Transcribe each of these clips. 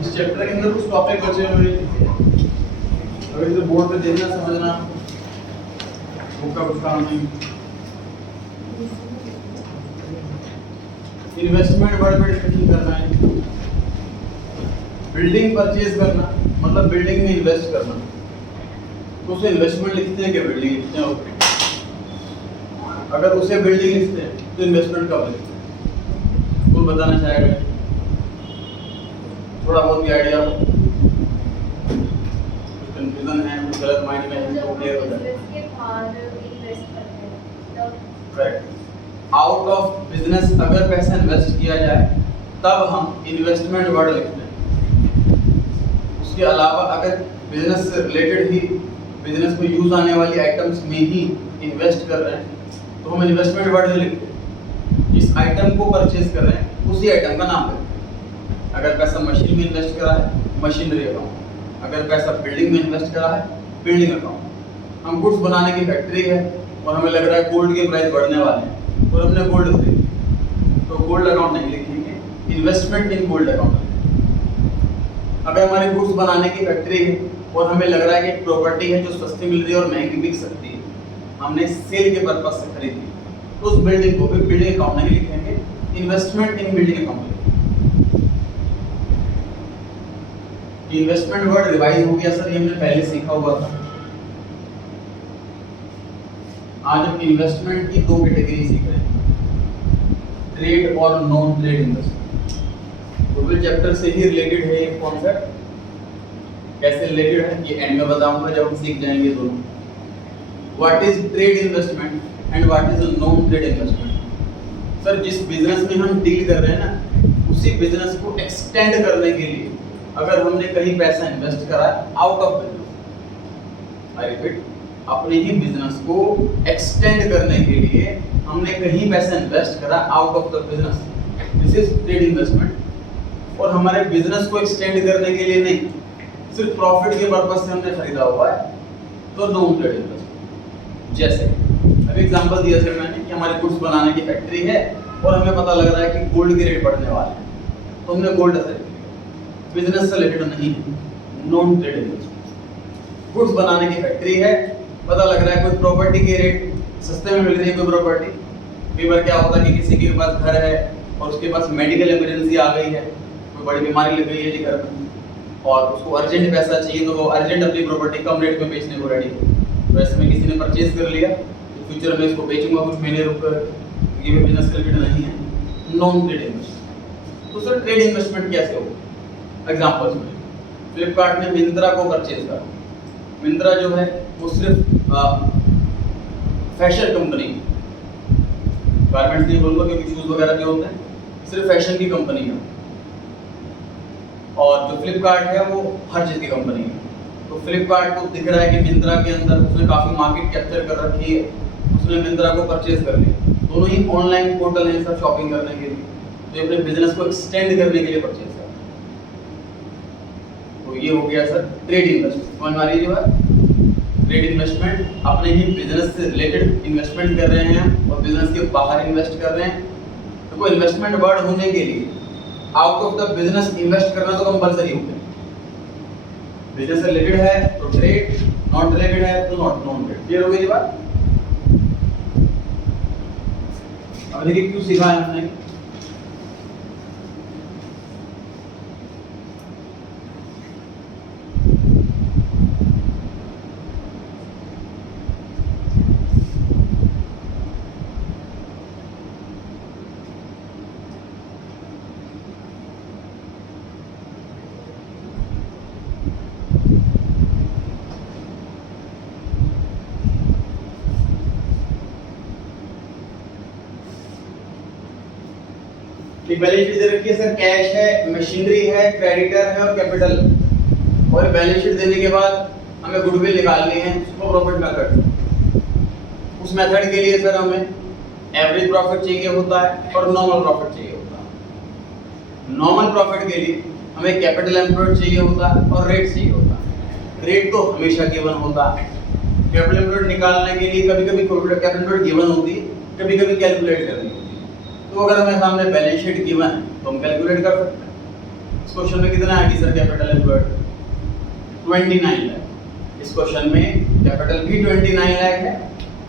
इस चैप्टर के अंदर कुछ टॉपिक बचे हुए हैं, अगर इसे बोर्ड पे देखना समझना बुक का कुछ काम नहीं। इन्वेस्टमेंट वर्ड में डिस्कशन करना है। बिल्डिंग परचेज करना मतलब बिल्डिंग में इन्वेस्ट करना, तो उसे इन्वेस्टमेंट लिखते हैं क्या बिल्डिंग लिखते हैं? अगर उसे बिल्डिंग लिखते हैं तो इन्वेस्टमेंट कब लिखते हैं? कौन बताना चाहेगा? थोड़ा बहुत भी आइडिया हो, कुछ कंफ्यूजन है, कुछ गलत माइंड में है तो क्लियर हो जाए। करेक्ट। आउट ऑफ बिजनेस अगर पैसा इन्वेस्ट किया जाए तब हम इन्वेस्टमेंट वर्ड लिखते हैं। उसके अलावा अगर बिजनेस से रिलेटेड ही बिजनेस में यूज आने वाली आइटम्स में ही इन्वेस्ट कर रहे हैं तो हम इन्वेस्टमेंट वर्ड नहीं लिखते। जिस आइटम को परचेज कर रहे हैं उसी आइटम का नाम लिखते हैं। अगर पैसा मशीन में इन्वेस्ट करा है मशीनरी अकाउंट, अगर पैसा बिल्डिंग में इन्वेस्ट करा है बिल्डिंग अकाउंट। हम गुड्स बनाने की फैक्ट्री है और हमें लग रहा है गोल्ड के प्राइस बढ़ने वाले हैं और हमने गोल्ड खरीदी तो गोल्ड अकाउंट नहीं लिखेंगे, इन्वेस्टमेंट इन गोल्ड अकाउंट लिखेंगे। अगर हमारी गुड्स बनाने की फैक्ट्री है और हमें लग रहा है कि एक प्रॉपर्टी है जो सस्ती मिल रही है और महंगी बिक सकती है, हमने सेल के पर्पज से खरीदी, तो उस बिल्डिंग को भी बिल्डिंग अकाउंट नहीं लिखेंगे, इन्वेस्टमेंट इन बिल्डिंग अकाउंट लिखेंगे। इन्वेस्टमेंट वर्ड रिवाइज हो गया सर, ये हमने पहले सीखा हुआ था। आज हम इन्वेस्टमेंट की दो कैटेगरी सीख रहे हैं, ट्रेड और non trade investment. Google chapter से ही रिलेटेड है ये कॉन्सेप्ट। कैसे रिलेटेड है ये एंड में बताऊंगा जब हम सीख जाएंगे दोनों। What is trade investment and what is non trade investment. Sir जिस बिजनेस में हम डील कर रहे हैं ना, उसी बिजनेस को एक्सटेंड करने के लिए अगर हमने कहीं पैसा इन्वेस्ट करा out of business, I repeat, अपने ही बिजनेस को एक्सटेंड करने के लिए हमने कहीं पैसा इन्वेस्ट करा out of the business, this is trade investment. और हमारे बिजनेस को एक्सटेंड करने के लिए नहीं, सिर्फ प्रॉफिट के पर्पज से हमने खरीदा हुआ है तो नॉन ट्रेड इन्वेस्टमेंट। जैसे अभी एग्जांपल दिया सर मैंने कि हमारी गुड्स बनाने की फैक्ट्री है और हमें पता लग रहा है कि गोल्ड के रेट बढ़ने वाले हैं तो हमने गोल्ड खरीद लिया, बिजनेस से रिलेटेड नहीं, नॉन ट्रेड इन्वेस्टमेंट। गुड्स बनाने की फैक्ट्री है, पता लग रहा है कोई प्रॉपर्टी के रेट सस्ते में मिल रही है, कोई प्रॉपर्टी। कई बार क्या होता है कि किसी के पास घर है और उसके पास मेडिकल इमरजेंसी आ गई है, कोई बड़ी बीमारी लग गई है जी घर में और उसको अर्जेंट पैसा चाहिए, तो वो अर्जेंट अपनी प्रॉपर्टी कम रेट में बेचने को रेडी है। तो ऐसे में किसी ने परचेज कर लिया तो फ्यूचर में इसको बेचूंगा कुछ महीने रुक कर, ये भी बिजनेस से रिलेटेड नहीं है, नॉन ट्रेड इन्वेस्टमेंट। तो सर ट्रेड इन्वेस्टमेंट कैसे होगा? एग्जांपल्स में फ्लिपकार्ट ने मिंत्रा को परचेज करा। मिंत्रा जो है वो सिर्फ फैशन कंपनी, गारमेंट्स नहीं बोलूँगा क्योंकि शूज वगैरह भी होते हैं, सिर्फ फैशन की कंपनी है। और जो फ्लिपकार्ट है वो हर चीज़ की कंपनी है। तो फ्लिपकार्ट को दिख रहा है कि मिंत्रा के अंदर उसने काफ़ी मार्केट कैप्चर कर रखी है, उसने मिंत्रा को परचेज कर लिया। दोनों ही ऑनलाइन पोर्टल हैं सब शॉपिंग करने के लिए, तो अपने बिजनेस को एक्सटेंड करने के लिए परचेज कर। तो ये हो गया सर ट्रेड इन्वेस्टमेंट। समझ आ रही है बात? ट्रेड इन्वेस्टमेंट अपने ही बिजनेस से रिलेटेड इन्वेस्टमेंट कर रहे हैं और बिजनेस के बाहर इन्वेस्ट कर रहे हैं। तो कोई इन्वेस्टमेंट वर्ड होने के लिए out of the business invest करना तो कंपलसरी हो गया। बिजनेस से रिलेटेड है तो ट्रेड, नॉट रिलेटेड है तो नॉन ट्रेड। क्लियर हो गई ये बात? अब देखिए क्यों सिखाया हमने। बैलेंस शीट दे रखी है सर, कैश है, मशीनरी है, क्रेडिटर है और कैपिटल। और बैलेंस शीट देने के बाद हमें गुडविल निकालनी है, उसको प्रॉफिट मेथड। उस मेथड के लिए सर हमें एवरेज प्रॉफिट चाहिए होता है और नॉर्मल प्रॉफिट चाहिए होता है। नॉर्मल प्रॉफिट के लिए हमें कैपिटल एम्प्लॉयड चाहिए होता है और रेट चाहिए होता है। रेट तो हमेशा गिवन होता है, कैपिटल एम्प्लॉयड निकालने के लिए कभी कभी कैपिटल एम्प्लॉयड गिवन होती है, कभी कभी कैलकुलेट करनी होती है। तो अगर हमें सामने बैलेंस शीट गिवन है तो हम कैलकुलेट कर सकते हैं। इस क्वेश्चन में कितना आएगी सर कैपिटल एम्प्लॉयड? 29 लाख। इस क्वेश्चन में कैपिटल भी 29 लाख है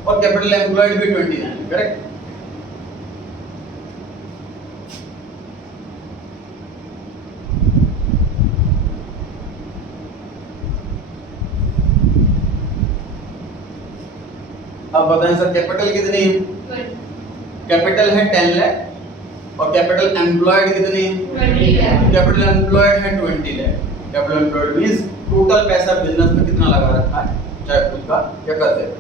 और कैपिटल एम्प्लॉयड भी 29 है, करेक्ट? अब बताएं सर कैपिटल कितनी है? कैपिटल है 10 लाख और कैपिटल एम्प्लॉयड कितनी है? 20 लाख। कैपिटल एम्प्लॉयड है 20 lakh. Capital employed means total पैसा बिजनेस में कितना लगा रखा है, चाहे खुद का या कर दे।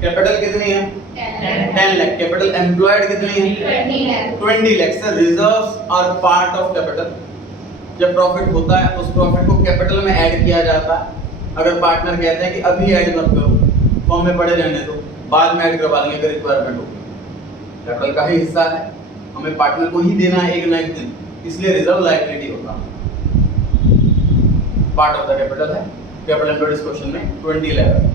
कैपिटल कितनी है? 10 लाख। कैपिटल एम्प्लॉयड कितनी है? 20 lakh. 20 lakh. Sir reserves are part of capital. जब प्रॉफिट होता है उस प्रॉफिट को कैपिटल में ऐड किया जाता है। अगर पार्टनर कहते हैं कि अभी ऐड मत करो, फॉर्म में पड़े रहने दो, बाद में ऐड करवा लेंगे अगर रिक्वायरमेंट होगी। कैपिटल का ही हिस्सा है, हमें पार्टनर को ही देना है एक ना एक दिन, इसलिए रिजर्व लायबिलिटी होता है, पार्ट ऑफ द कैपिटल है। कैपिटल एम्प्लॉयड इस क्वेश्चन में 20 लाख है।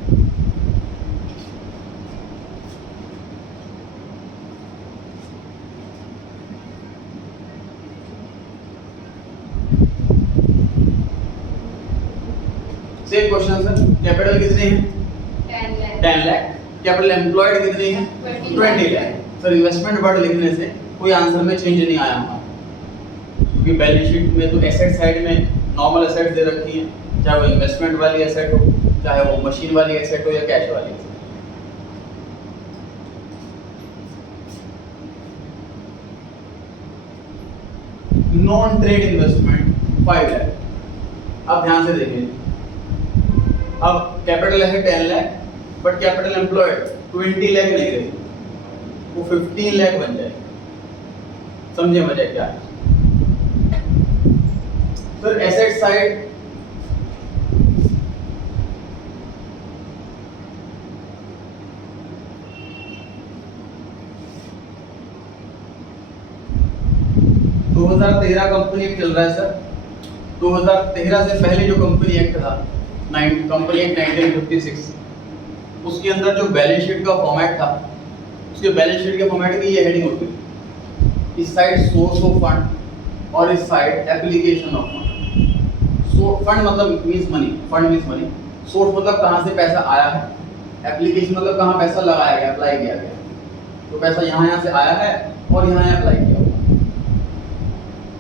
सेम क्वेश्चन सर, कैपिटल कितनी है? 10 लाख। कैपिटल एम्प्लॉयड कितनी है? 20 लाख। सर इन्वेस्टमेंट वर्ड लिखने से कोई आंसर में चेंज नहीं आया हमारा, क्योंकि बैलेंस शीट में तो एसेट साइड में नॉर्मल एसेट दे रखी है, चाहे वो इन्वेस्टमेंट वाली एसेट हो, चाहे वो मशीन वाली एसेट हो या कैश वाली asset. Non trade investment 5 lakh. अब ध्यान से देखिए, अब कैपिटल है 10 lakh but capital employed 20 lakh नहीं रही, वो 15 लाख बन जाए। समझे मजा क्या है? फिर एसेट साइड कंपनी एक्ट चल रहा है सर। 2013 से पहले जो कंपनी एक्ट था, कंपनी एक्ट 1956, उसके अंदर जो बैलेंस शीट का फॉर्मेट था, उसके बैलेंस शीट के फॉर्मेट की ये हेडिंग होती है, इस साइड सोर्स ऑफ फंड और इस side application of fund. So fund मतलब means money, fund means money, source मतलब कहां से पैसा आया है, एप्लीकेशन मतलब कहां पैसा लगाया गया, अप्लाई किया गया। तो पैसा यहां से आया है और यहां अप्लाई किया हुआ।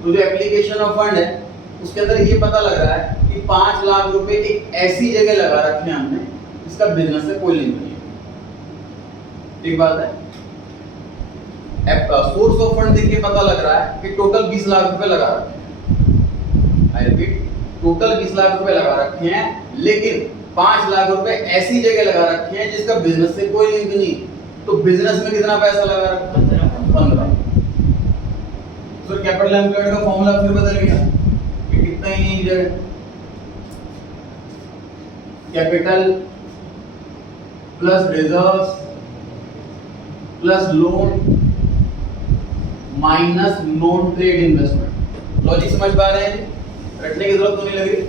तो जो एप्लीकेशन ऑफ फंड है उसके अंदर ये पता लग रहा है कि 5 लाख रुपए एक ऐसी जगह लगा रखे हैं हमने जिसका बिजनेस से कोई लिंक नहीं है। ठीक बात है। सोर्स ऑफ फंड देखिए पता लग रहा है कि टोटल 20 लाख रुपए लगा रखे हैं। आई रिपीट, टोटल 20 लाख रुपए लगा रखे हैं, लेकिन 5 लाख रुपए ऐसी जगह लगा रखे हैं जिसका बिजनेस से कोई लिंक नहीं। तो बिजनेस में कितना पैसा लगा रखा है? 15। तो कैपिटल एम्प्लॉयड का फॉर्मूला फिर बदल गया कि कितना ही एक जगह capital plus reserves plus lone minus non trade investment. Logic समझ पा रहे हैं? रटने की जरूरत तो नहीं लग रही।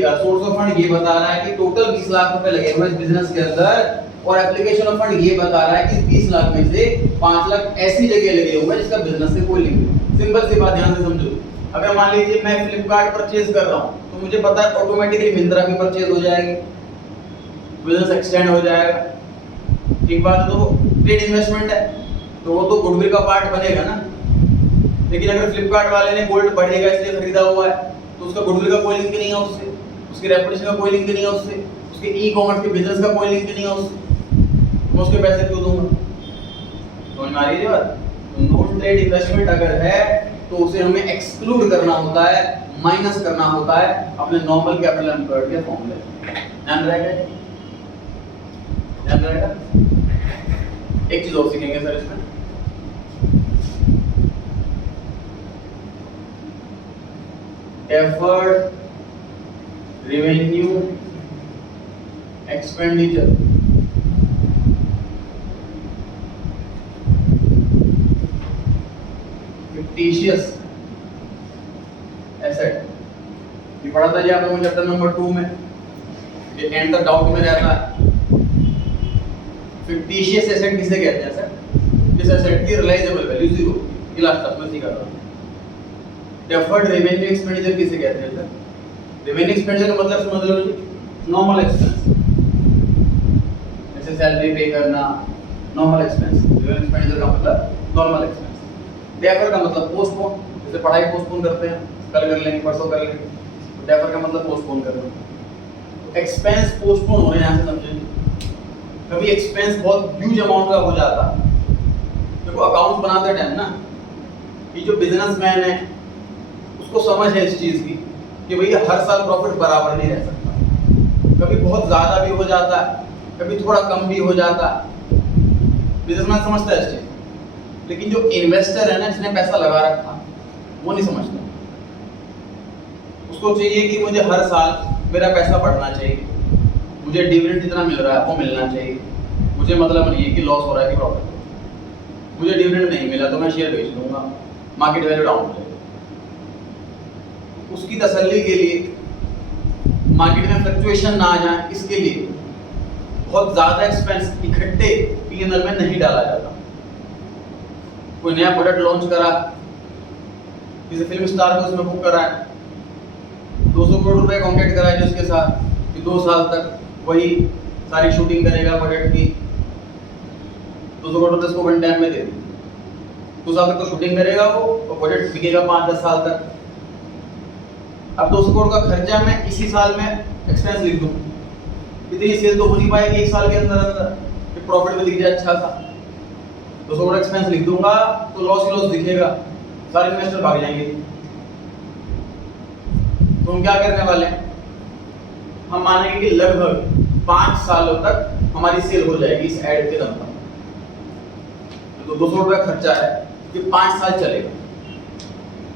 सोर्स ऑफ फंड ये बता रहा है कि टोटल 20 लाख रुपए लगे हुए इस बिजनेस के अंदर, और एप्लीकेशन ऑफ फंड ये बता रहा है कि 20 लाख में से 5 लाख ऐसी जगह लगे हुए हैं जिसका बिजनेस से कोई लिंक नहीं। सिंपल सी बात, ध्यान से समझो। अगर मान लीजिए मैं फ्लिपकार्ट परचेज कर रहा हूं तो मुझे पता है ऑटोमेटिकली मिंत्रा भी परचेज हो जाएगी, बिजनेस एक्सटेंड हो जाएगा। एक बात है, तो ट्रेड इन्वेस्टमेंट है तो वो तो गुडविल का पार्ट बनेगा ना। लेकिन अगर फ्लिपकार्ट वाले ने गोल्ड बढ़ेगा इसलिए खरीदा हुआ है तो उसका गुडविल का कोई लिंक नहीं है उससे, उसकी रेपुटेशन का कोई लिंक नहीं है उससे, उसके ई कॉमर्स के बिजनेस का कोई लिंक नहीं है उससे, मैं उसके पैसे क्यों दूंगा? समझ में आ रही है बात? तो नॉन ट्रेड इन्वेस्टमेंट अगर है तो उसे हमें एक्सक्लूड करना होता है, माइनस करना होता है अपने नॉर्मल कैपिटल एम्प्लॉयड के फॉर्मूले। ध्यान रहेगा? ध्यान रहेगा? एक चीज और सीखेंगे सर इसमें, effort, revenue, expenditure. fictitious asset, ये पढ़ा था जी आपने चैप्टर नंबर 2 में, ये एंड तक डाउट में रहता है। fictitious asset किसे कहते हैं सर? जिस एसेट की रियलाइजेबल वैल्यू 0 की लास्ट तक में सीखा था। डेफर्ड रेवेन्यू एक्सपेंडिचर किसे कहते हैं सर? रेवेन्यू एक्सपेंडिचर का मतलब समझ लो जी, नॉर्मल एक्सपेंस, जैसे सैलरी पे करना, नॉर्मल एक्सपेंस। रेवेन्यू एक्सपेंडिचर का मतलब नॉर्मल एक्सपेंस। डेफर का मतलब पोस्टपोन, जैसे पढ़ाई पोस्टपोन करते हैं, कल कर लेंगे, परसों कर लेंगे, तो डेफर का मतलब पोस्टपोन करना। तो एक्सपेंस पोस्टपोन हो रहे हैं, यहाँ से समझिए। कभी एक्सपेंस बहुत ह्यूज अमाउंट का हो जाता, देखो अकाउंट बनाते टाइम ना, ये जो बिजनेसमैन है उसको समझ है इस चीज की कि भैया हर साल प्रॉफिट बराबर नहीं रह सकता, कभी बहुत ज्यादा भी हो जाता है, कभी थोड़ा कम भी हो जाता है। बिजनेसमैन समझता है इस चीज, लेकिन जो इन्वेस्टर है ना, जिसने पैसा लगा रखा, वो नहीं समझता। उसको चाहिए कि मुझे हर साल मेरा पैसा बढ़ना चाहिए, मुझे डिविडेंड जितना मिल रहा है वो मिलना चाहिए, मुझे मतलब नहीं है कि लॉस हो रहा है कि प्रॉफिट हो रहा है। मुझे डिविडेंड नहीं मिला तो मैं शेयर बेच दूंगा, मार्केट वैल्यू डाउन हो जाएगी। उसकी तसल्ली के लिए, मार्केट में फ्लक्चुएशन ना आ जाए, इसके लिए बहुत ज्यादा एक्सपेंस इकट्ठे पीएनएल में नहीं डाला जाता। कोई नया प्रोडक्ट लॉन्च करा, किसी फिल्म स्टार को उसमें बुक करा है, 200 करोड़ रुपए कॉन्ट्रैक्ट करा है जिसके साथ कि 2 साल तक वही सारी शूटिंग करेगा प्रोडक्ट की, 200 करोड़ रुपए उसको वन टाइम में दे दी, 2 साल तक तो शूटिंग करेगा वो, और प्रोडक्ट बिकेगा 5-10 साल तक। अब 200 करोड़ का खर्चा मैं इसी साल में एक्सपेंस लिख दूं, इतनी सेल तो हो नहीं पाएगी एक साल के अंदर अंदर कि प्रॉफिट में दिख जाए अच्छा सा। 200 करोड़ एक्सपेंस लिख दूंगा तो लॉस ही लॉस दिखेगा, सारे इन्वेस्टर भाग जाएंगे। तो हम क्या करने वाले हैं, हम मानेंगे कि लगभग 5 सालों तक हमारी सेल हो जाएगी इस ऐड के दम पर। तो 200 रुपए खर्चा है कि 5 साल चलेगा,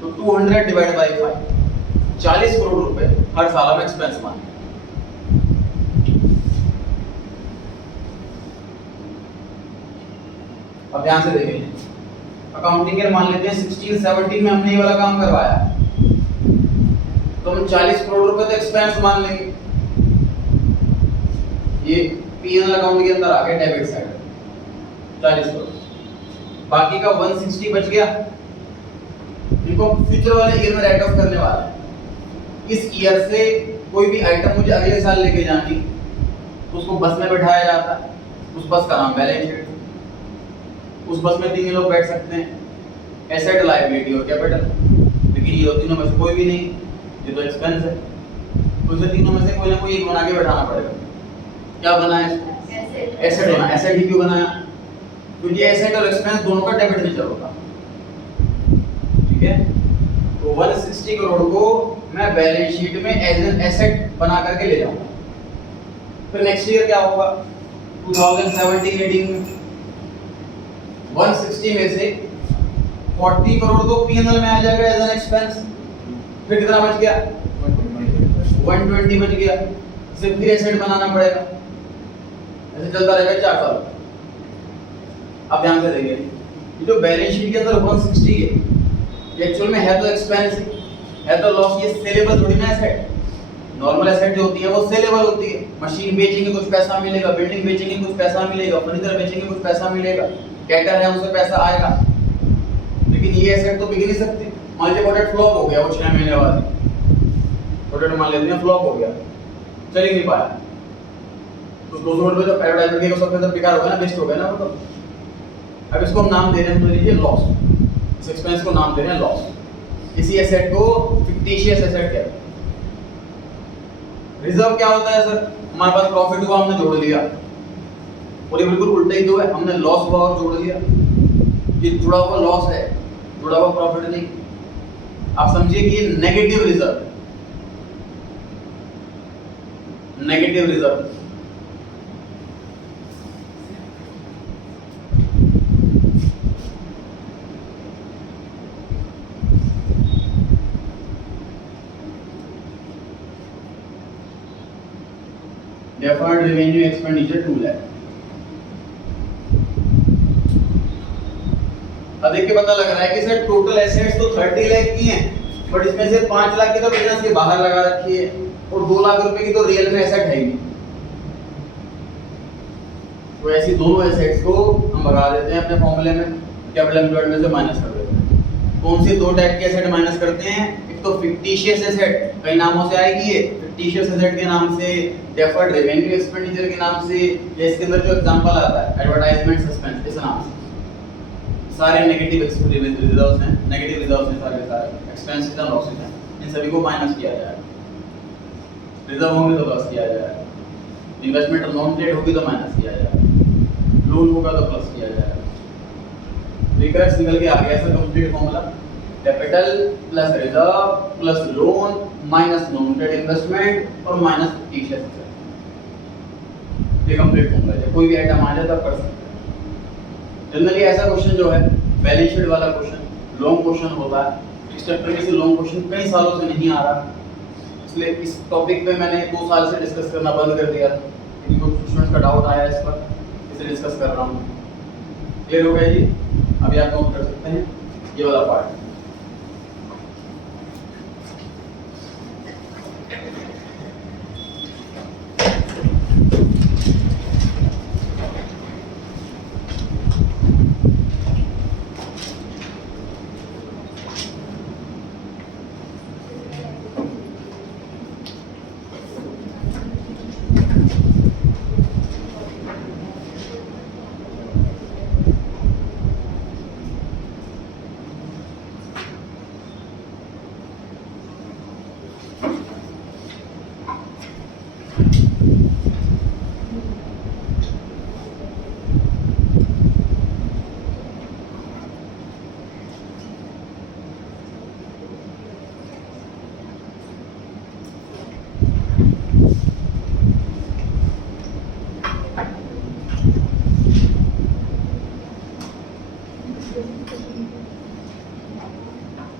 तो 200 डिवाइड बाई 5, 40 करोड़ रुपए हर साल हम एक्सपेंस मानेंगे। अब ध्यान से देखेंगे, अकाउंटिंग ईयर मान लेते हैं 16-17 में हमने ये वाला काम करवाया, तो हम 40 करोड़ रुपए तो एक्सपेंस मान लेंगे। ये पीएनएल अकाउंट के अंदर आ गया डेबिट साइड 40 करोड़, बाकी का 160 बच गया, इनको फ्यूचर वाले ईयर में राइट ऑफ करने वाला है। इस ईयर से कोई भी आइटम मुझे अगले साल लेके जानी, तो उसको बस में बैठाया जाता है, उस बस का नाम बैलेंस शीट। उस बस में 3 लोग बैठ सकते हैं, एसेट, लायबिलिटी और कैपिटल। लेकिन ये तीनों में से कोई भी नहीं, ये तो एक्सपेंस है, तो इसे तीनों में से कोई ना कोई एक बना के बैठाना पड़ेगा। क्या बनाया इसको? एसेट बना। एसेट ही क्यों बनाया? क्योंकि एसेट और एक्सपेंस दोनों का डेबिट नेचर होगा, ठीक है। तो 160 करोड़ को मैं बैलेंस शीट में एज एन एसेट बना करके ले जाऊंगा। फिर नेक्स्ट ईयर क्या होगा, 2017-18 में 160 में से 40 करोड़ तो पीएनएल में आ जाएगा एज एन एक्सपेंस। फिर कितना बच गया? 120 बच गया, इसे फिर एसेट बनाना पड़ेगा, ऐसे चलता रहेगा 4 साल। अब ध्यान से देखिए, ये जो बैलेंस शीट के अंदर 160 है, एक्चुअल में है तो एक्सपेंस, है तो लॉस। ये सेलेबल थोड़ी ना एसेट। नॉर्मल एसेट जो होती है वो सेलेबल होती है, मशीन बेचेंगे कुछ पैसा मिलेगा, बिल्डिंग बेचेंगे कुछ पैसा मिलेगा, फर्नीचर बेचेंगे कुछ पैसा मिलेगा, कैटर है उससे पैसा आएगा। लेकिन ये एसेट तो बिक नहीं सकती। मान लीजिए प्रोडक्ट फ्लॉप हो गया, वो 6 महीने बाद प्रोडक्ट मान लेते हैं फ्लॉप हो गया, चल ही नहीं पाया, तो 200 रुपए जो एडवर्टाइजमेंट के सब पैसा बेकार हो गया ना, वेस्ट हो गया ना। मतलब अब इसको हम नाम दे रहे हैं, समझ लीजिए लॉस। इस एक्सपेंस को नाम दे रहे हैं लॉस। इसी एसेट को फिक्टिशियस एसेट कहते हैं। रिजर्व क्या होता है सर? हमारे पास प्रॉफिट हुआ, हमने जोड़ लिया, और ये बिल्कुल उल्टा ही तो है, हमने लॉस हुआ और जोड़ लिया। ये जुड़ा हुआ लॉस है, जुड़ा हुआ प्रॉफिट नहीं। आप समझिए कि ये नेगेटिव रिजर्व है, negative reserve. Deferred revenue expenditure 2 lakh. अब देख के पता लग रहा है कि सर टोटल एसेट्स तो 30 लाख की हैं, बट इसमें से 5 लाख की तो बिजनेस के बाहर लगा रखी है और 2 लाख रुपए की तो रियल में एसेट है ही नहीं। तो ऐसी दोनों एसेट्स को हम भगा देते हैं अपने फॉर्मूले में, कैपिटल एम्प्लॉयड में से माइनस कर देते हैं। कौन सी दो टाइप की एसेट माइनस करते हैं? एक तो फिक्टिशियस एसेट, कई नामों से आएगी ये, फिक्टिशियस एसेट के नाम से, डेफर्ड रेवेन्यू एक्सपेंडिचर के नाम से, या इसके अंदर जो एग्जांपल आता है एडवर्टाइजमेंट सस्पेंस, इस नाम से। सारे नेगेटिव रिजर्व्स हैं, नेगेटिव रिजर्व्स हैं सारे एक्सपेंसेस एंड लॉसेस हैं, इन सभी को माइनस किया जाएगा। रिजर्व होंगे तो प्लस किया जाएगा, इन्वेस्टमेंट नॉन ट्रेड होगी तो माइनस किया जाएगा, लोन होगा तो प्लस किया जाएगा। रिकरेक्स निकल के आ गया ऐसा complete formula, capital plus reserve plus lone minus non trade investment और माइनस फिक्टिशियस एसेट। ये कंप्लीट फॉर्मूला है, कोई भी आइटम आ जाए तो कर सकते हैं। जनरली ऐसा क्वेश्चन जो है बैलेंस शीट वाला क्वेश्चन लॉन्ग क्वेश्चन होता है, इस चैप्टर में से लॉन्ग क्वेश्चन कई सालों से नहीं आ रहा, इसलिए इस टॉपिक पे मैंने 2 साल से डिस्कस करना बंद कर दिया था, क्योंकि कुछ स्टूडेंट्स का डाउट आया इस पर, इसे डिस्कस कर रहा हूँ। क्लियर हो गया जी? अभी आप नोट कर सकते हैं ये वाला पार्ट।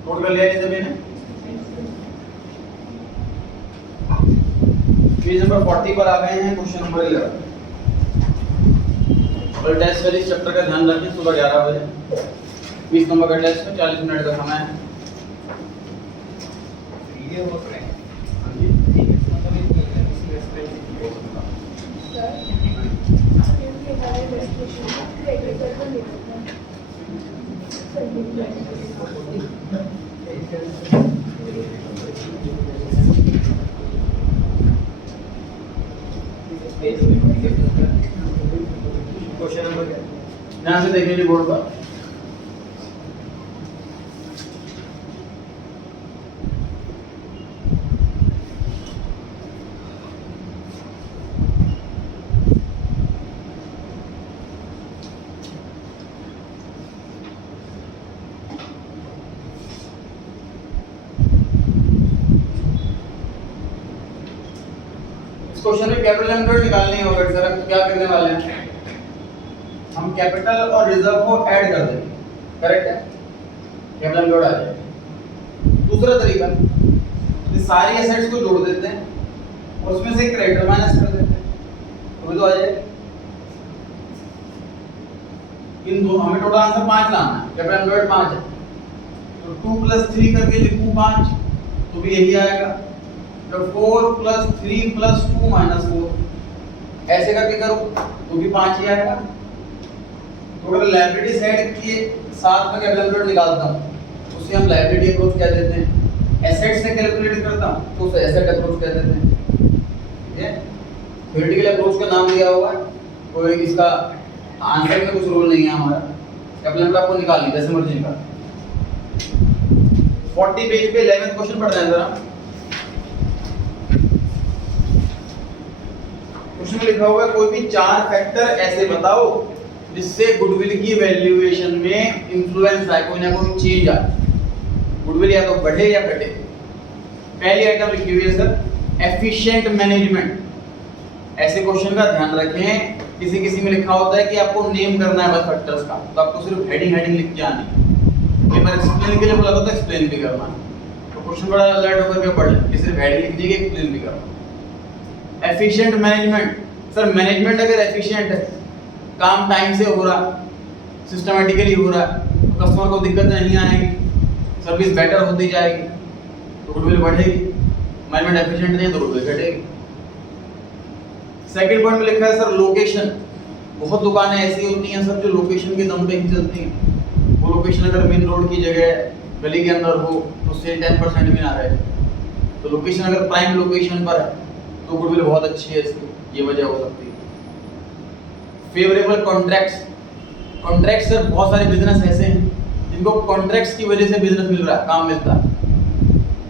नोट कर लिया ये सभी ने? पेज नंबर 40 पर आ गए हैं, क्वेश्चन नंबर 11। और टेस्ट वाली चैप्टर का ध्यान रखें, सुबह 11 बजे 20 नंबर का टेस्ट है, 40 मिनट का समय है। क्वेश्चन नंबर क्या? ध्यान से देखिए बोर्ड पर। क्वेश्चन में कैपिटल एम्प्लॉयड निकालनी होगा सर, हम क्या करने वाले हैं? हम कैपिटल और रिजर्व को ऐड कर देंगे, करेक्ट है? कैपिटल एम्प्लॉयड आ जाएगा। दूसरा तरीका, ये सारी एसेट्स को जोड़ देते हैं और उसमें से क्रेडिटर माइनस कर देते हैं, तो आ जाएगा। इन दो हमें टोटल आंसर 5 लाना है, कैपिटल एम्प्लॉयड 5 है, तो 2 + 3 करके लिखूं 5 तो भी यही आएगा। तो 4 + 3 + 2 - 4 ऐसे करके करो तो भी 5 ही आएगा। तो अगर लायबिलिटी साइड के साथ में कैपिटल एम्प्लॉयड निकालता हूं उसे हम लायबिलिटी अप्रोच कह देते हैं, एसेट से कैलकुलेट करता हूं तो उसे एसेट अप्रोच कह देते हैं। ठीक है, थ्योरेटिकल अप्रोच का नाम दिया हुआ है, कोई इसका आंसर में कुछ रोल नहीं है हमारा, कैपिटल एम्प्लॉयड आपको निकालनी जैसे मर्जी निकाल। 40 पेज पे 11th क्वेश्चन पढ़ना है जरा। उसमें लिखा हुआ है कोई भी 4 फैक्टर ऐसे बताओ जिससे गुडविल की वैल्यूएशन में इंफ्लुएंस आए, कोई ना कोई चेंज आए, गुडविल या तो बढ़े या घटे। पहली आइटम लिखी हुई है सर एफिशिएंट मैनेजमेंट। ऐसे क्वेश्चन का ध्यान रखें, किसी किसी में लिखा होता है कि आपको नेम करना है बस फैक्टर्स का, तो आपको सिर्फ हेडिंग लिख के आनी है। एक बार एक्सप्लेन के लिए बोला तो एक्सप्लेन भी करना है, तो क्वेश्चन बड़ा अलर्ट होकर के पढ़ लें कि सिर्फ हेडिंग लिख दीजिए, एक्सप्लेन भी करना। एफिशिएंट मैनेजमेंट, सर मैनेजमेंट अगर एफिशिएंट है, काम टाइम से हो रहा, सिस्टमैटिकली हो रहा, तो कस्टमर को दिक्कत नहीं आएगी, सर्विस बेटर होती जाएगी तो गुडविल बढ़ेगी, मैनेजमेंट एफिशिएंट नहीं है तो गुडविल घटेगी। सेकंड पॉइंट में लिखा है सर लोकेशन। बहुत दुकानें ऐसी होती हैं सर जो लोकेशन के दम पे ही चलती हैं। वो लोकेशन अगर मेन रोड की जगह गली के अंदर हो तो सेल 10% भी ना रहे, तो लोकेशन अगर प्राइम लोकेशन पर है तो गुडविल बहुत अच्छी है इसकी, ये वजह हो सकती है। Favourable contracts. कॉन्ट्रैक्ट सर बहुत सारे बिजनेस ऐसे हैं जिनको कॉन्ट्रैक्ट्स की वजह से बिजनेस मिल रहा है, काम मिलता है।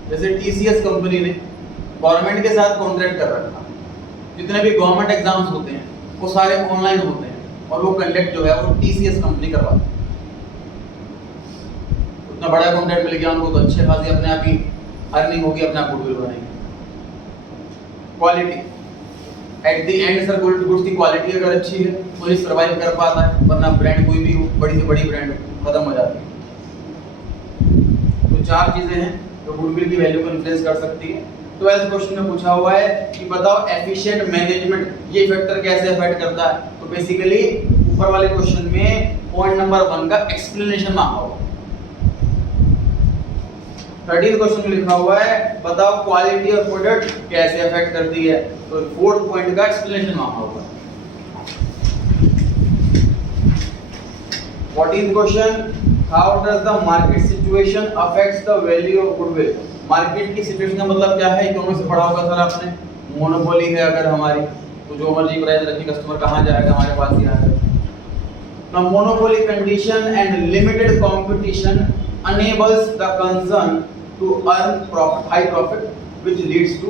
जैसे TCS कंपनी ने गवर्नमेंट के साथ कॉन्ट्रैक्ट कर रखा, जितने भी गवर्नमेंट एग्जाम्स होते हैं वो सारे ऑनलाइन होते हैं और वो कंडक्ट जो है वो TCS कंपनी करवाती है। उतना बड़ा कॉन्ट्रैक्ट मिल गया उनको तो अच्छे खासी अपने आप ही अर्निंग होगी, अपने आप गुडविल बनेगी। Quality. At the end sir goods की क्वालिटी अगर अच्छी है तो ये सर्वाइव कर पाता है, वरना ब्रांड कोई भी हो, बड़ी से बड़ी ब्रांड खत्म हो जाती है। तो चार चीजें हैं जो गुडविल की वैल्यू को इन्फ्लुएंस कर सकती है। 12th क्वेश्चन में पूछा हुआ है कि बताओ एफिशिएंट मैनेजमेंट ये फैक्टर कैसे अफेक्ट करता है। तो बेसिकली ऊपर वाले क्वेश्चन में पॉइंट नंबर 1 का एक्सप्लेनेशन मांगा हुआ। 13th क्वेश्चन में लिखा हुआ है बताओ क्वालिटी ऑफ प्रोडक्ट कैसे अफेक्ट करती है, तो 4th पॉइंट का एक्सप्लेनेशन मांगा हुआ है। 14th question how does the market situation affects the value of goodwill. Market की सिचुएशन का मतलब क्या है, इकोनॉमिक्स से पढ़ा होगा सर आपने। मोनोपोली है अगर हमारी तो जो मर्जी प्राइस रखी कस्टमर कहाँ जाएगा, हमारे पास ही आएगा। Now monopoly condition and limited competition enables the concern to earn profit, high profit, which leads to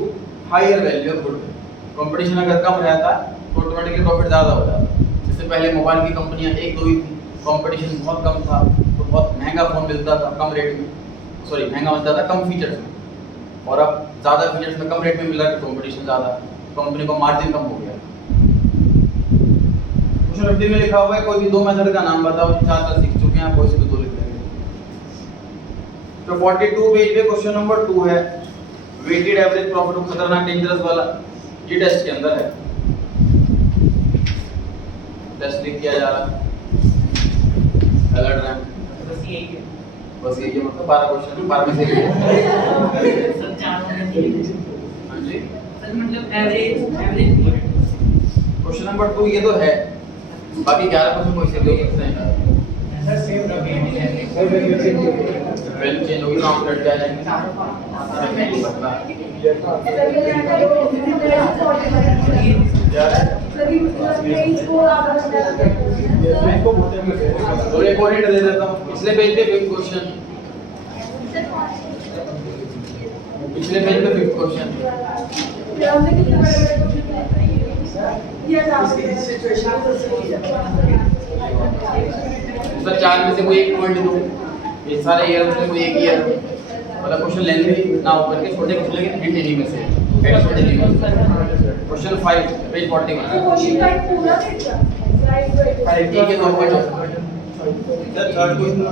higher value of goodwill. Competition अगर कम रहता तो ऑटोमेटिकली प्रॉफिट ज़्यादा हो जाता। जैसे पहले मोबाइल की कंपनियां एक दो ही थी, कंपटीशन बहुत कम था तो बहुत महंगा फोन मिलता था कम रेट में, महंगा मिलता था कम फीचर्स में, और अब ज़्यादा फीचर्स में कम रेट में मिल रहा है तो कंपटीशन ज़्यादा, कंपनी को मार्जिन कम हो गया। क्वेश्चन 15 में लिखा हुआ है कोई भी दो मेथड का नाम बताओ, चार सीख चुके हैं आप, कोई से भी दो लिख देंगे। तो 42 पेज पे क्वेश्चन नंबर 2 है वेटेड एवरेज प्रॉफिट, खतरनाक डेंजरस वाला, ये टेस्ट के अंदर है, टेस्ट लिख किया जा रहा है। अलर्ट रैम बस यही है, मतलब 12 क्वेश्चन 12 में से सर 4 होंगे। हां जी सर मतलब एवरेज क्वेश्चन नंबर 2 ये तो है, बाकी 11 क्वेश्चन कोई से भी हो सकते हैं सर। सेम वैल्यू चेंज होगी, नाम कट जाएंगे और एक और हिंट दे देता हूं, पिछले पेज पे 5th क्वेश्चन, पिछले पेज पे 5th क्वेश्चन सर 4 में से कोई एक पॉइंट दो, ये सारे ईयर में से कोई एक ईयर, मतलब क्वेश्चन लेंथी ना हो करके छोटे कुछ लेकिन हिंट इन्हीं में से क्वेश्चन 5 पेज 41 क्वेश्चन 5 पूरा देखा ठीक है। 2 point sir third question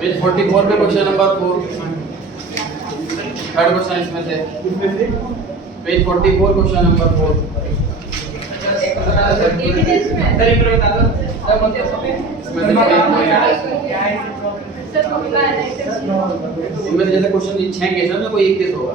page 44 पे क्वेश्चन नंबर 4 थर्ड क्वेश्चन इसमें से पेज 44 क्वेश्चन नंबर 4 इनमें से जैसे क्वेश्चन 6 केस है ना, कोई एक केस होगा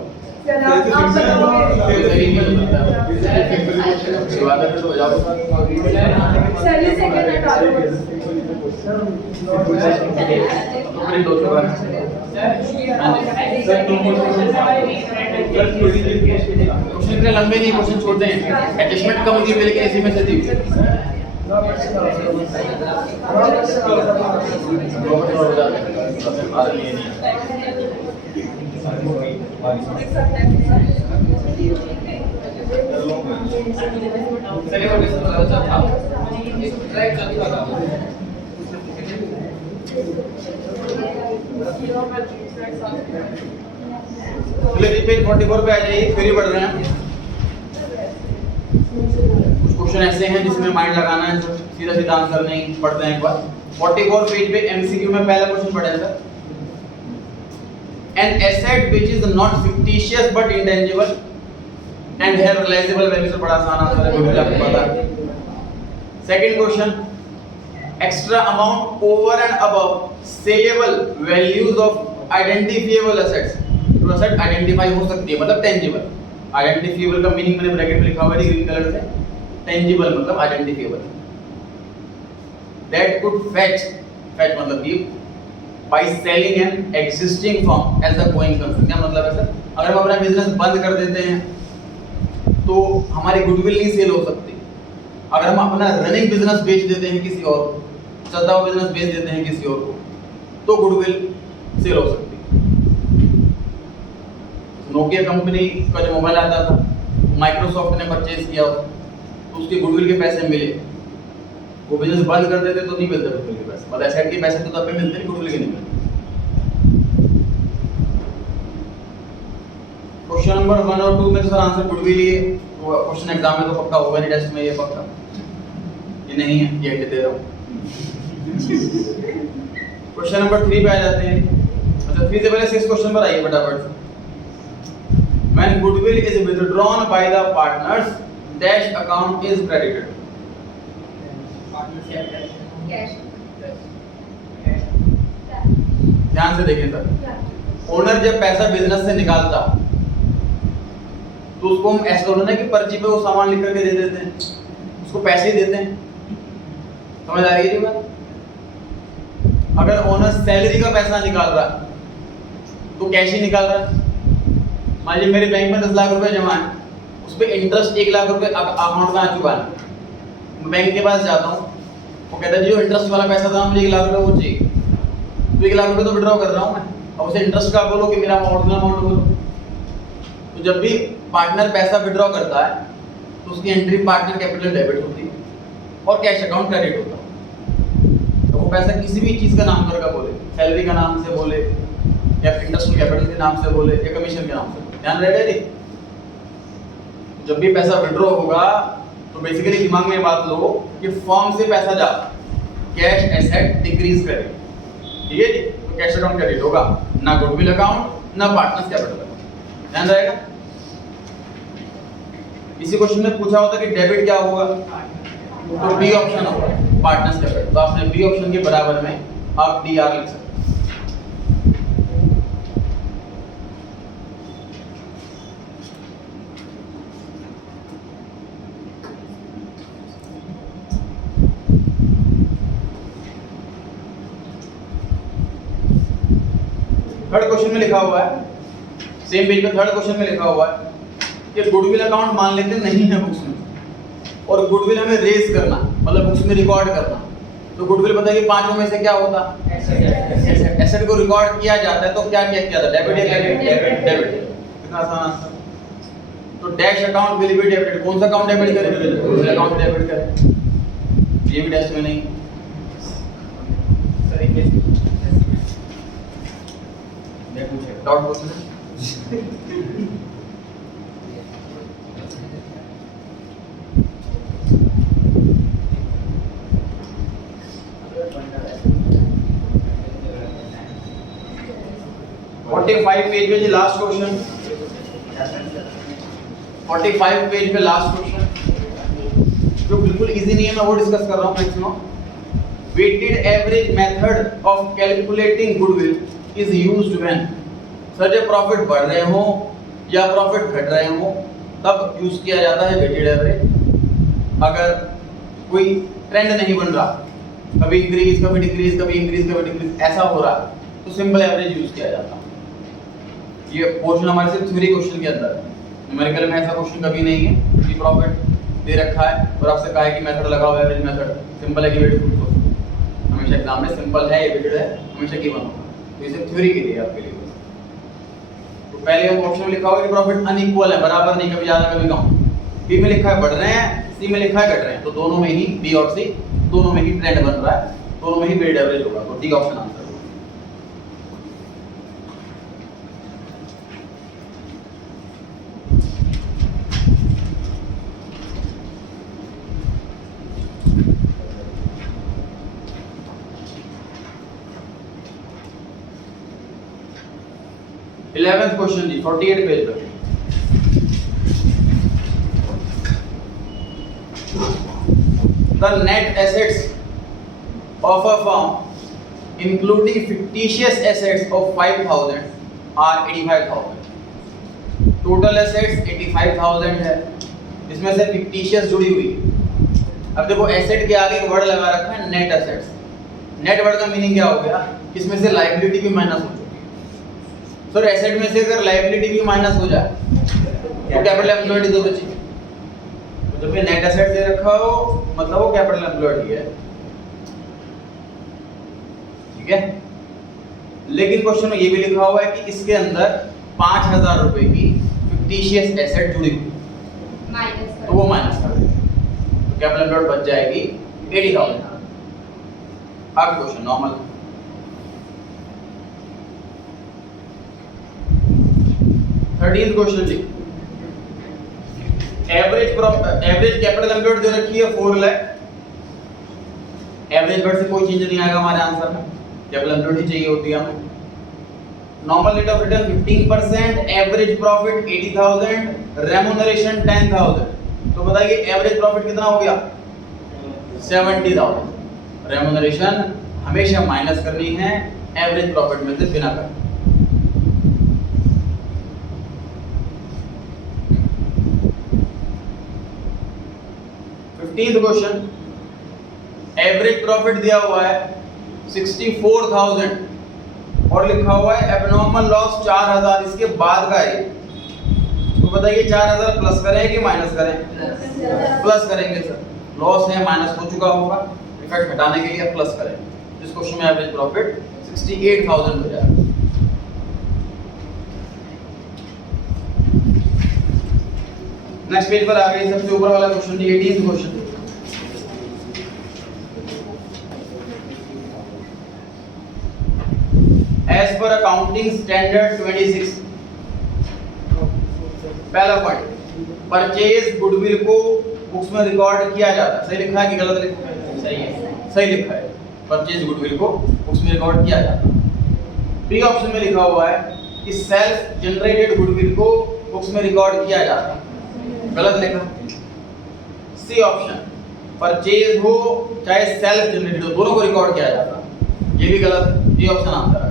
क्वेश्चन इतने लंबे नहीं, क्वेश्चन छोटे हैं, एडजस्टमेंट कम दी हुई लेकिन इसी में से दी हुई। पेज 44 पे आ जाइए, फिर पढ़ रहे हैं। कुछ क्वेश्चन ऐसे हैं जिसमें माइंड लगाना है, सीधा सीधा आंसर नहीं, पढ़ते हैं एक बार। 44 पेज पे एमसीक्यू में पहला क्वेश्चन पढ़े sir, an asset which is not fictitious but intangible and have realizable value। से बड़ा आसान आंसर है, गुडविल आपको पता है। Second question, extra amount over and above saleable values of identifiable assets. तो एसेट आइडेंटिफाई हो सकती है मतलब टेंजिबल। आइडेंटिफिएबल का मीनिंग मैंने ब्रैकेट में लिखा हुआ है ग्रीन कलर से, टेंजिबल मतलब आइडेंटिफिएबल। दैट कुड फैच मतलब कि by selling an existing firm as a going concern। क्या मतलब है सर? अगर हम अपना बिजनेस बंद कर देते हैं तो हमारी गुडविल नहीं सेल हो सकती। अगर हम अपना रनिंग बिजनेस बेच देते हैं किसी और को, चलता हुआ बिजनेस बेच देते हैं किसी और को, तो गुडविल सेल हो सकती है। नोकिया कंपनी का जो मोबाइल आता था, माइक्रोसॉफ्ट ने परचेज किया तो उसके गुडविल के पैसे मिले। वो बिजनेस बंद कर देते तो नहीं मिलते गुडविल के पैसे, मतलब एसेट के पैसे तो तब भी मिलते नहीं, गुडविल के नहीं मिलते। क्वेश्चन नंबर 1 और 2 में तो सर आंसर गुडविल ही है। क्वेश्चन एग्जाम में तो पक्का होगा नहीं, टेस्ट में ये पक्का ये नहीं है, ये हिंट दे रहा हूं। क्वेश्चन नंबर 3 पे आ जाते हैं। अच्छा 3 से पहले 6 क्वेश्चन पर आइए फटाफट से। When goodwill is withdrawn by the partners dash account is credited. ध्यान से देखें सर, ओनर जब पैसा बिजनेस से निकालता तो उसको हम ऐसा होना ना कि पर्ची पे वो सामान लिख करके दे देते हैं, उसको पैसे ही देते हैं। समझ आ रही है बात? अगर ओनर सैलरी का पैसा निकाल रहा तो कैश ही निकाल रहा है। मान लीजिए मेरे बैंक में 10 लाख रुपए जमा है, उस पर इंटरेस्ट 1 लाख रुपए अकाउंट में आ चुका है। मैं बैंक के पास जाता हूँ, वो कहता है जी जो इंटरेस्ट वाला पैसा था मुझे 1 लाख रुपए वो चाहिए, तो 1 लाख रुपए तो विड्रॉ कर रहा हूँ मैं। अब उसे इंटरेस्ट का बोलो कि मेरा ओरिजिनल अमाउंट बोलो। तो जब भी पार्टनर पैसा विड्रॉ करता है तो उसकी एंट्री पार्टनर कैपिटल डेबिट होती है और कैश अकाउंट क्रेडिट होता है। तो वो पैसा किसी भी चीज़ का नाम करके बोले, सैलरी का नाम से बोले या इंटरेस्ट कैपिटल के नाम से बोले या कमीशन के नाम से बोले, ध्यान रहेगा जी। जब भी पैसा विड्रॉ होगा तो बेसिकली दिमाग में बात लो कि फर्म से पैसा जा, कैश एसेट डिक्रीज करे, ठीक है जी। तो कैश अकाउंट क्रेडिट होगा, ना गुडविल अकाउंट ना पार्टनर्स कैपिटल अकाउंट, ध्यान रहेगा। इसी क्वेश्चन में पूछा होता कि डेबिट क्या होगा, तो बी ऑप्शन होगा पार्टनर्स कैपिटल। तो आपने बी ऑप्शन के बराबर में आप डी आर लिख सकते हैं। थर्ड क्वेश्चन में लिखा हुआ है, सेम पेज पे थर्ड क्वेश्चन में लिखा हुआ है कि गुडविल अकाउंट मान लेते नहीं है बुक्स में, और गुडविल हमें रेज करना मतलब बुक्स में रिकॉर्ड करना। तो गुडविल बताइए पांचों में से क्या होता? एसेट। एसेट को रिकॉर्ड किया जाता है तो क्या क्या किया था, डेबिट या क्रेडिट? डेबिट। कितना आसान आंसर। तो dash account will be debited. कौन सा अकाउंट डेबिट करें? गुडविल अकाउंट डेबिट करें। ये भी टेस्ट में नहीं सर, एक मैं पूछे डाउट पूछना। 45 पेज पे जी लास्ट क्वेश्चन, 45 पेज पे लास्ट क्वेश्चन जो बिल्कुल इजी नहीं है, मैं वो डिस्कस कर रहा हूँ maximum. Weighted average method of calculating goodwill is used when. Sir जब प्रॉफिट बढ़ रहे हो या प्रॉफिट घट रहे हो तब यूज किया जाता है वेटेड एवरेज। अगर कोई ट्रेंड नहीं बन रहा, कभी इंक्रीज कभी डिक्रीज कभी इंक्रीज कभी डिक्रीज ऐसा हो रहा तो सिंपल एवरेज यूज किया जाता है। ये पोर्शन हमारे सिर्फ थ्योरी क्वेश्चन के अंदर है, न्यूमेरिकल में ऐसा क्वेश्चन कभी नहीं है कि प्रॉफिट दे रखा है और आपसे कहा है कि मेथड लगाओ, एवरेज मेथड सिंपल है कि वेटेड सोचो। हमेशा एग्जाम में सिंपल है वेटेड है हमेशा गिवन होगा, तो ये सिर्फ थ्योरी के लिए आपके लिए। तो पहले हम ऑप्शन में लिखा होगा कि प्रॉफिट अनइक्वल है, बराबर नहीं, कभी ज्यादा कभी कम। बी में लिखा है बढ़ रहे हैं, सी में लिखा है घट रहे हैं, तो दोनों में ही बी और सी दोनों में ही ट्रेंड बन रहा है, दोनों में ही वेटेड एवरेज होगा, तो डी ऑप्शन आंसर होगा। 11th क्वेश्चन जी 48 पेज पे। The net assets of a firm including fictitious assets of 5,000 are 85,000। Total assets 85,000 है, इसमें से फिक्टिशियस जुड़ी हुई है। अब देखो एसेट के आगे एक वर्ड लगा रखा है नेट एसेट्स। नेट वर्ड का मीनिंग क्या हो गया, इसमें से लायबिलिटी भी माइनस हो चुकी है। सर एसेट में से अगर लायबिलिटी भी माइनस हो जाए तो कैपिटल एम्प्लॉयड तो बची। तो जब ये नेट एसेट दे रखा हो मतलब वो कैपिटल एम्प्लॉयड है, ठीक है। लेकिन क्वेश्चन में ये भी लिखा हुआ है कि इसके अंदर 5,000 रुपए की फिक्टिशियस एसेट जुड़ी हुई, तो वो माइनस कर देंगे, तो कैपिटल एम्प्लॉयड बच जाएगी 80,000। अब क्वेश्चन नॉर्मल 13th क्वेश्चन जी। एवरेज कैपिटल एम्प्लॉयड दे रखी है 4 लाख। एवरेज वर्ड से कोई चेंज नहीं आएगा हमारे आंसर में, कैपिटल एम्प्लॉयड ही चाहिए होती है हमें। Normal rate of return 15%, average profit 80,000, remuneration 10,000। तो बताइए एवरेज प्रॉफिट कितना हो गया 70,000। रेम्यूनरेशन हमेशा माइनस करनी है एवरेज प्रॉफिट में से बिना कर। क्वेश्चन, एवरेज प्रॉफिट दिया हुआ है 64,000 और लिखा हुआ है एबनॉर्मल लॉस 4,000, इसके बाद का है। तो बताइए 4,000 प्लस करें कि माइनस करें? प्लस करेंगे सर, लॉस है माइनस हो चुका होगा, इफेक्ट हटाने के लिए प्लस करें। इस क्वेश्चन में एवरेज प्रॉफिट 68,000 हो जाएगा। नेक्स्ट पेज पर आ गए सबसे ऊपर वाला question 18th question. As per accounting standard 26, पहला पॉइंट, परचेज गुडविल को बुक्स में रिकॉर्ड किया जाता है। सही लिखा है कि गलत लिखा है? सही है, सही लिखा है। परचेज गुडविल को बुक्स में रिकॉर्ड किया जाता है। बी ऑप्शन में लिखा हुआ है कि सेल्फ जनरेटेड गुडविल को बुक्स में रिकॉर्ड किया जाता है, गलत लिखा। सी ऑप्शन, परचेज हो चाहे सेल्फ जनरेटेड हो दोनों को रिकॉर्ड किया जाता है, ये भी गलत है। डी ऑप्शन आंसर है।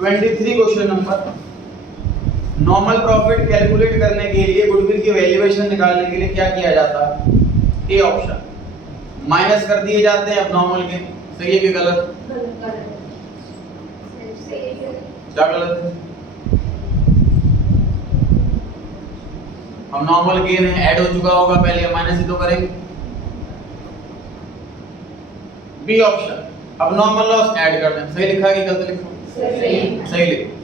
23 question number, normal profit calculate करने के लिए गुडविल की वैल्यूएशन निकालने के लिए क्या किया जाता है? ए ऑप्शन, माइनस कर दिए जाते हैं एबनॉर्मल के। सही है कि गलत? क्या गलत है? हम नॉर्मल गेन है ऐड हो चुका होगा पहले, माइनस ही तो करेंगे। बी ऑप्शन, अब नॉर्मल लॉस ऐड कर दें। सही लिखा कि गलत लिखा? सही लिखा।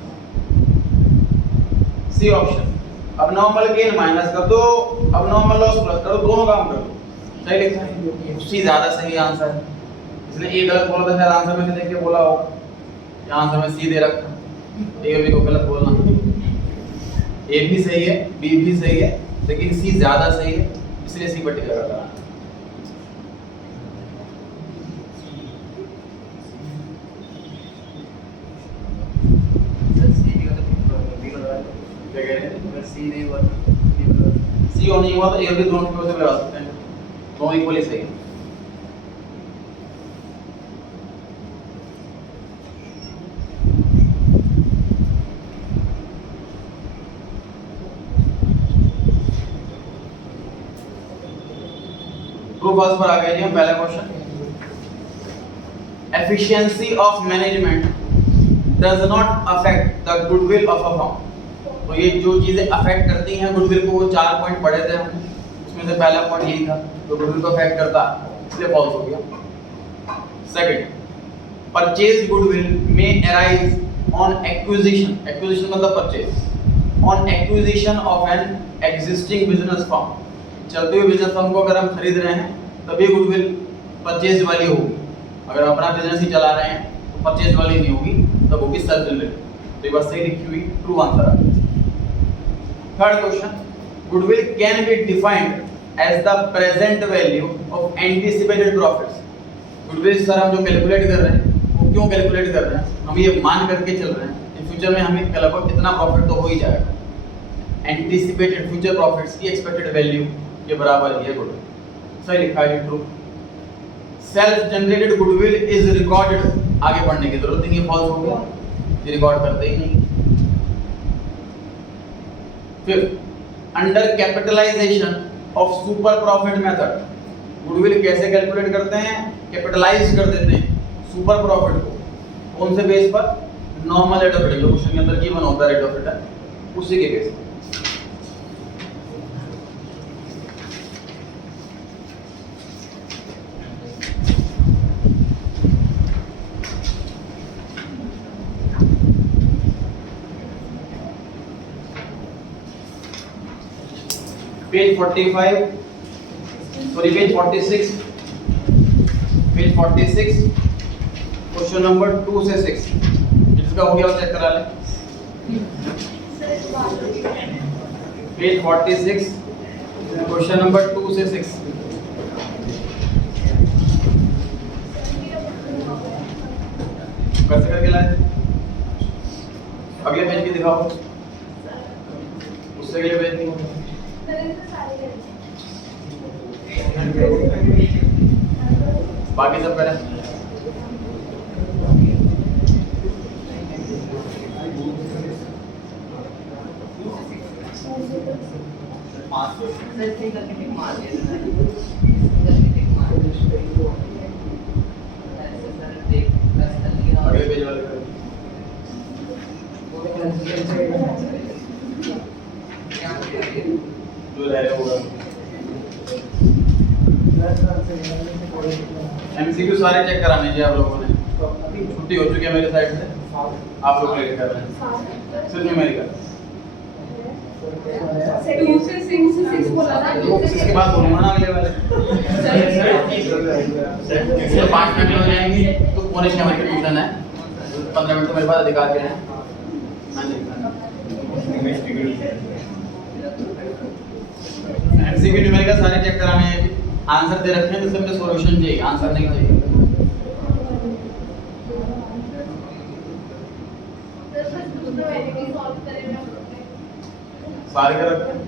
सी ऑप्शन, अब नॉर्मल गेन माइनस कर दो, अब नॉर्मल लॉस प्लस कर दो, दोनों काम कर दो। सही लिखा है, सी ज्यादा सही आंसर है। इसने ए गलत बोला था, शायद आंसर में देख के बोला होगा, यहाँ आंसर में सी दे रखा, ए और बी को गलत बोलना। ए भी सही है, बी भी सही है, लेकिन सी ज्यादा सही है, इसलिए सी पर टिक लगा। सी और नहीं हुआ तो ए और बी दोनों की वजह से लगा सकते हैं, दोनों इक्वली सही है। ट्रू फॉल्स पर आ गए जी हम। पहला question, efficiency of management does not affect the goodwill of a firm. तो ये जो चीजें अफेक्ट करती हैं गुडविल को, वो 4 पॉइंट पढ़े थे हम, उसमें से पहला पॉइंट यही था, तो गुडविल को अफेक्ट करता, इसलिए फॉल्स हो गया। सेकंड, परचेज गुडविल में अराइज ऑन एक्विजिशन, एक्विजिशन मतलब purchase, on acquisition of an existing business firm. चलते हुए बिजनेस फर्म को अगर हम खरीद रहे हैं तभी गुडविल परचेज वाली होगी। अगर अपना बिजनेस ही चला रहे हैं तो परचेज वाली नहीं होगी, तब होगी सेल्फ जनरेटेड। तो ये बात सही लिखी हुई, ट्रू आंसर आ गया। Third question, goodwill can be defined as the present value of anticipated profits. Goodwill sir हम जो कैलकुलेट कर रहे हैं वो क्यों कैलकुलेट कर रहे हैं, हम ये मान करके चल रहे हैं कि फ्यूचर में हमें लगभग कितना प्रॉफिट तो हो ही जाएगा। एंटीसिपेटेड फ्यूचर प्रॉफिट्स की एक्सपेक्टेड वैल्यू के बराबर है गुडविल। सही लिखा है, true. Self generated goodwill is recorded, आगे पढ़ने की जरूरत नहीं है, फॉल्स हो गया, ये रिकॉर्ड करते ही नहीं। फिर under capitalisation of super profit method, goodwill कैसे कैलकुलेट करते हैं, कैपिटलाइज कर देते हैं सुपर प्रॉफिट को, कौन से बेस पर, नॉर्मल रेट ऑफ रिटर्न, जो क्वेश्चन के अंदर गिवन होता है रेट ऑफ रिटर्न, उसी के बेस पर। Page 45 sorry page 46, page 46 question number 2 से 6, जिसका हो गया चेक करा ले। पेज 46 क्वेश्चन नंबर 2 से 6, कैसे करके लाए, अगले पेज की दिखाओ, उससे अगले पेज की, बाकी सब करें। अगले पेज वाले करें। जो रह रहा होगा एमसीक्यू सारे चेक कराने चाहिए आप लोगों ने, छुट्टी हो चुकी है मेरे साइड से, आप लोग क्लियर कर रहे हैं सिर्फ न्यूमेरिकल। 2 से 6 बोला था, 2 से 6 इसके बाद बोलूंगा ना अगले वाले, इसके 5 मिनट हो जाएंगे तो पौने 6 मिनट का ट्यूशन है, 15 मिनट तो मेरे पास अधिकार के हैं। एमसीक्यू न्यूमेरिकल सारे चेक कराने हैं, आंसर दे रखे हैं तो इसमें सॉल्यूशन चाहिए, आंसर नहीं चाहिए। सारे कर रखे हैं।